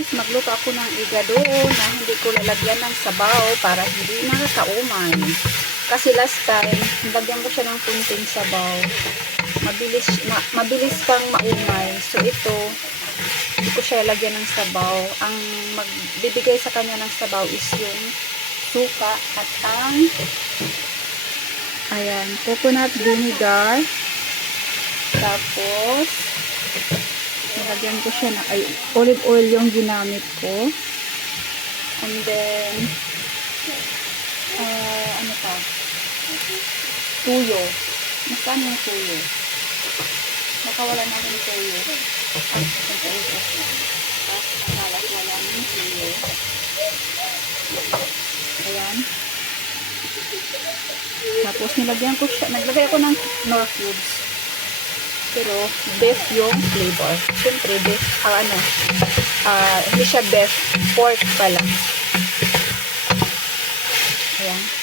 Magluto ako ng igado na hindi ko lalagyan ng sabaw para hindi nakakaumay. Kasi last time, nilagyan ko siya ng kunting sabaw. Mabilis pang maumay. So ito, hindi ko siya lagyan ng sabaw. Ang magbibigay sa kanya ng sabaw is yung suka at ang coconut vinegar. Tapos nilagyan ko siya ng olive oil yung ginamit ko. And then ano pa? Tuyo. Nasaan yung tuyo? Nakawala na yung tuyo. Wala yung tuyo. Ayan. Tapos naglagay ako ng Knorr cubes. Pero beef yung flavor. Siyempre beef, hindi siya beef, pork pala. Ayan.